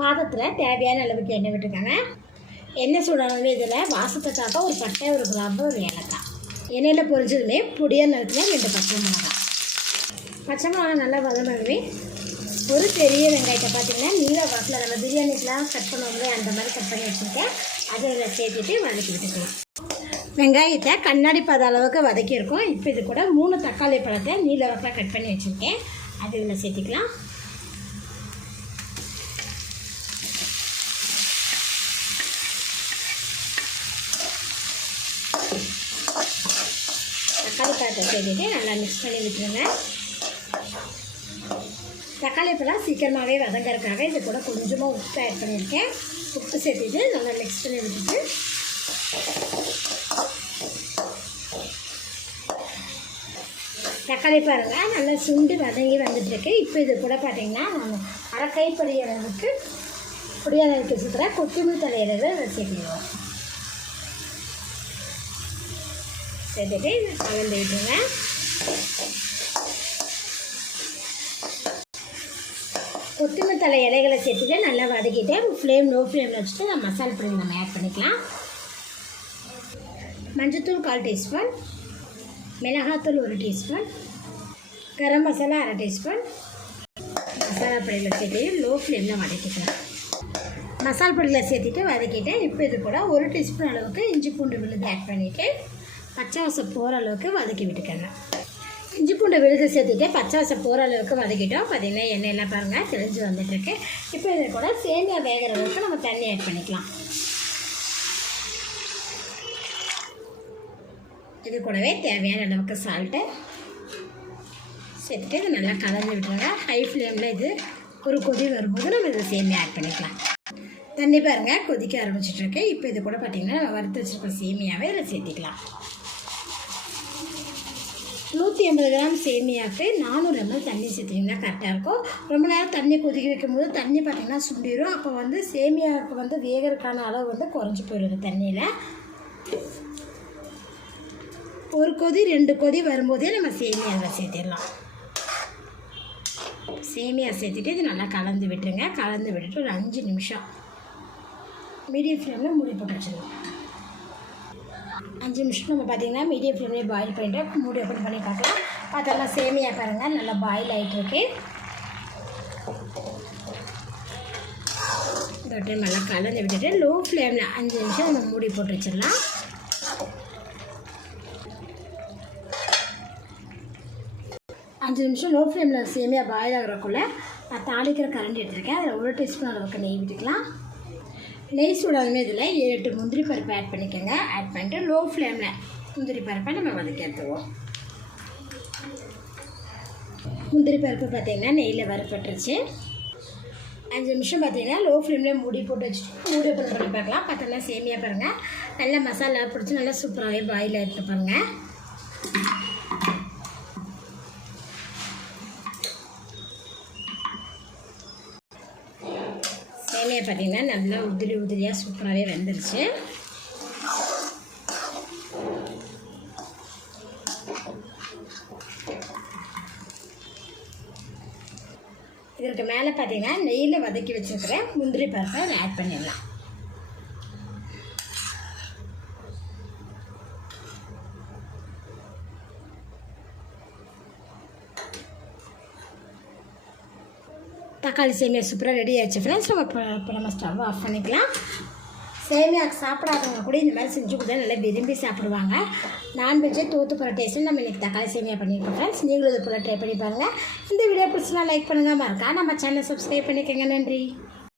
பாதத்தில் தேவையான அளவுக்கு எண்ணெய் விட்டுருக்காங்க எண்ணெய் சூடானது இதில் வாசத்துக்காக ஒரு பட்டை ஒரு கிராம்பு ஒரு ஏலக்காய். எண்ணெயில் பொரிஞ்சதுமே பொடியாக நிறுத்தினா ரெண்டு பச்சை மிளகாய். பச்சை மிளகாய் நல்லா வதங்கினதுமே ஒரு பெரிய வெங்காயத்தை பார்த்தீங்கன்னா நீல வாக்கில் நம்ம பிரியாணிக்கெலாம் கட் பண்ணுவோம்ல அந்த மாதிரி கட் பண்ணி வச்சுருக்கேன். அதை இதில் சேர்த்துட்டு வதக்கி விட்டுக்கலாம். வெங்காயத்தை கண்ணாடி பாத அளவுக்கு வதக்கியிருக்கோம். இப்போ இது கூட மூணு தக்காளி பழத்தை நீல வாக்கில் கட் பண்ணி வச்சுருக்கேன். அது இதில் சேர்த்துக்கலாம். தக்காளி சேர்த்துட்டு நல்லா மிக்ஸ் பண்ணி விட்டுருங்க. தக்காளி இப்போலாம் சீக்கிரமாகவே வதங்கறதுக்காக இது கூட கொஞ்சமாக உப்பு ஆட் பண்ணியிருக்கேன். உப்பு சேர்த்துட்டு நல்லா மிக்ஸ் பண்ணி விட்டுட்டு. தக்காளி பாருங்கள் நல்லா சுண்டு வதங்கி வந்துட்டுருக்கு. இப்போ இது கூட பார்த்தீங்கன்னா நான் அரை கைப்படி அளவுக்கு பொடியான அளவுக்கு கொத்தமல்லி தலையில அதை சேர்த்துட்டு கலந்து விட்டுருங்க கொத்தமல்லி தலை இலைகளை சேர்த்துட்டு நல்லா வதக்கிட்டு ஃப்ளேம் லோ ஃப்ளேமில் வச்சுட்டு நம்ம மசாலா பொடி நம்ம ஆட் பண்ணிக்கலாம். மஞ்சத்தூள் கால் டீஸ்பூன். மிளகாத்தூள் ஒரு டீஸ்பூன். கரம் மசாலா அரை டீஸ்பூன். மசாலா பொடியில் சேர்த்து லோ ஃப்ளேமில் வதக்கிக்கலாம். மசாலா பொடியில் சேர்த்துட்டு வதக்கிட்டு இப்போ இது கூட ஒரு டீஸ்பூன் அளவுக்கு இஞ்சி பூண்டு விழுது ஆட் பண்ணிவிட்டு பச்சை வாசம் போகிற அளவுக்கு வதக்கி விட்டுக்கோங்க. இஞ்சி பூண்டு விழுது சேர்த்துட்டு பச்சை வாசம் போகிற அளவுக்கு வதக்கிட்டோம். பார்த்தீங்கன்னா எண்ணெயெல்லாம் பாருங்கள் தெளிஞ்சு வந்துட்டுருக்கு. இப்போ இது கூட சேமியா வேகிற அளவுக்கு நம்ம தண்ணி ஆட் பண்ணிக்கலாம். இது கூடவே தேவையான அளவுக்கு சால்ட்டு சேர்த்துட்டு இது நல்லா கலந்து விட்டுருங்க. ஹை ஃப்ளேமில் இது ஒரு கொதி வரும்போது நம்ம இதை சேமியா ஆட் பண்ணிக்கலாம். தண்ணி பாருங்கள் கொதிக்க ஆரம்பிச்சிட்ருக்கு இப்போ இது கூட பார்த்திங்கன்னா வறுத்து வச்சுருக்க சேமியாவை இதில் சேர்த்திக்கலாம். நூற்றி ஐம்பது கிராம் சேமியாவுக்கு நானூறு எம்எல் தண்ணி சேர்த்திங்கன்னா கரெக்டாக இருக்கும். ரொம்ப நேரம் தண்ணி கொதிக்க வைக்கும்போது தண்ணி பார்த்திங்கன்னா சுண்டிடும் அப்போ வந்து சேமியாவுக்கு வந்து வேகிறதுக்கான அளவு வந்து குறைஞ்சி போயிடுது தண்ணியில். ஒரு கொதி ரெண்டு கொதி வரும்போதே நம்ம சேமியாவை சேர்த்திடலாம். சேமியா சேர்த்துட்டு இது நல்லா கலந்து விட்டுருங்க. கலந்து விட்டுட்டு ஒரு அஞ்சு நிமிஷம். மீடியம் ஃப்ளேமில் மூடி போட்டு வச்சிடலாம். அஞ்சு நிமிஷம் நம்ம பார்த்தீங்கன்னா மீடியம் ஃப்ளேம்லேயே பாயில் பண்ணிட்டு மூடி ஓப்பன் பண்ணி பார்க்கலாம். பார்த்தோம்னா சேமியா பாருங்கள் நல்லா பாயில் ஆகிட்டுருக்கு இந்த டைம் நல்லா கலந்து விட்டுட்டு லோ ஃப்ளேமில் அஞ்சு நிமிஷம் நம்ம மூடி போட்டு வச்சிடலாம். அஞ்சு நிமிஷம் லோ ஃப்ளேமில் சேமியா பாயில் ஆகிறக்குள்ளே நான் தாளிக்கிற கரண்டி எடுத்துருக்கேன். அதில் ஒரு டீஸ்பூன் அளவுக்கு நெய் விட்டுக்கலாம் நெய் சூடாதுமே இதில் ஏழு எட்டு முந்திரி பருப்பு ஆட் பண்ணிக்கோங்க. ஆட் பண்ணிட்டு லோ ஃப்ளேமில் முந்திரி பருப்பை நம்ம வதக்கி எடுத்துவோம் முந்திரி பருப்பு பார்த்திங்கன்னா நெய்யில் வறுப்பட்டுருச்சு அஞ்சு நிமிஷம் பார்த்தீங்கன்னா லோ ஃப்ளேமில் மூடி போட்டு வச்சுட்டு மூடி ஓப்பன் பண்ணி பார்க்கலாம். பார்த்தோம்னா சேமியாக பாருங்கள் நல்லா மசாலா பிடிச்சி நல்லா சூப்பராகவே பாயில் எடுத்து பாருங்கள் சேமியா பார்த்திங்கன்னா நல்லா உதிரி உதிரியாக சூப்பராகவே வெந்துருச்சு. இதற்கு மேலே பார்த்தீங்கன்னா நெய்யில் வதக்கி வச்சுருக்கிற முந்திரி பருப்பை ஆட் பண்ணிடலாம். தக்காளி சேமியா சூப்பராக ரெடி ஆயிடுச்சு ஃப்ரெண்ட்ஸ் நம்ம இப்போ நம்ம ஸ்டவ் ஆஃப் பண்ணிக்கலாம். சேமியா சாப்பிடாதவங்க கூட இந்த மாதிரி செஞ்சு கொடுத்தா நல்லா விரும்பி சாப்பிடுவாங்க. நான்வெஜ்ஜே தூத்து போகிற டேஸ்ட்டு நம்ம இன்றைக்கி தக்காளி சேமியா பண்ணியிருக்கோம் ஃப்ரெண்ட்ஸ் நீங்களும் இது போல் ட்ரை பண்ணி பாருங்கள் இந்த வீடியோ பிடிச்சினா லைக் பண்ணுங்கள் மறக்கா நம்ம சேனல் சப்ஸ்கிரைப் பண்ணிக்கோங்க. நன்றி.